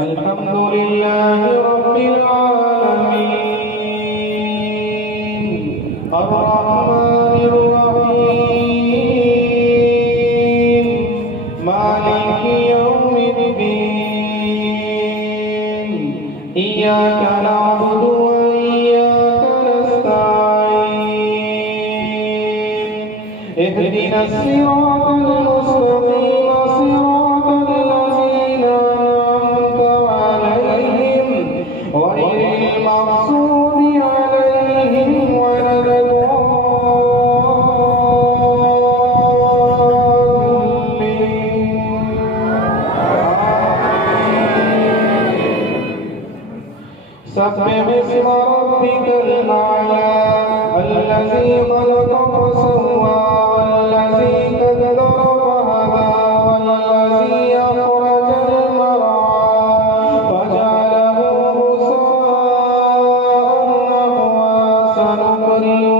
الحمد لله رب العالمين الرحمن الرحيم مالك يوم الدين إياك نعبد وإياك نستعين اهدنا الصراط المستقيم صراط الذين أنعمت عليهم غير المغضوب عليهم ولا الضالين سبح اسم ربك الأعلى الذي خلق فسوى والذي قدر فهدى والذي أخرج المرعى فجعله غثاء نحوا سنقرئك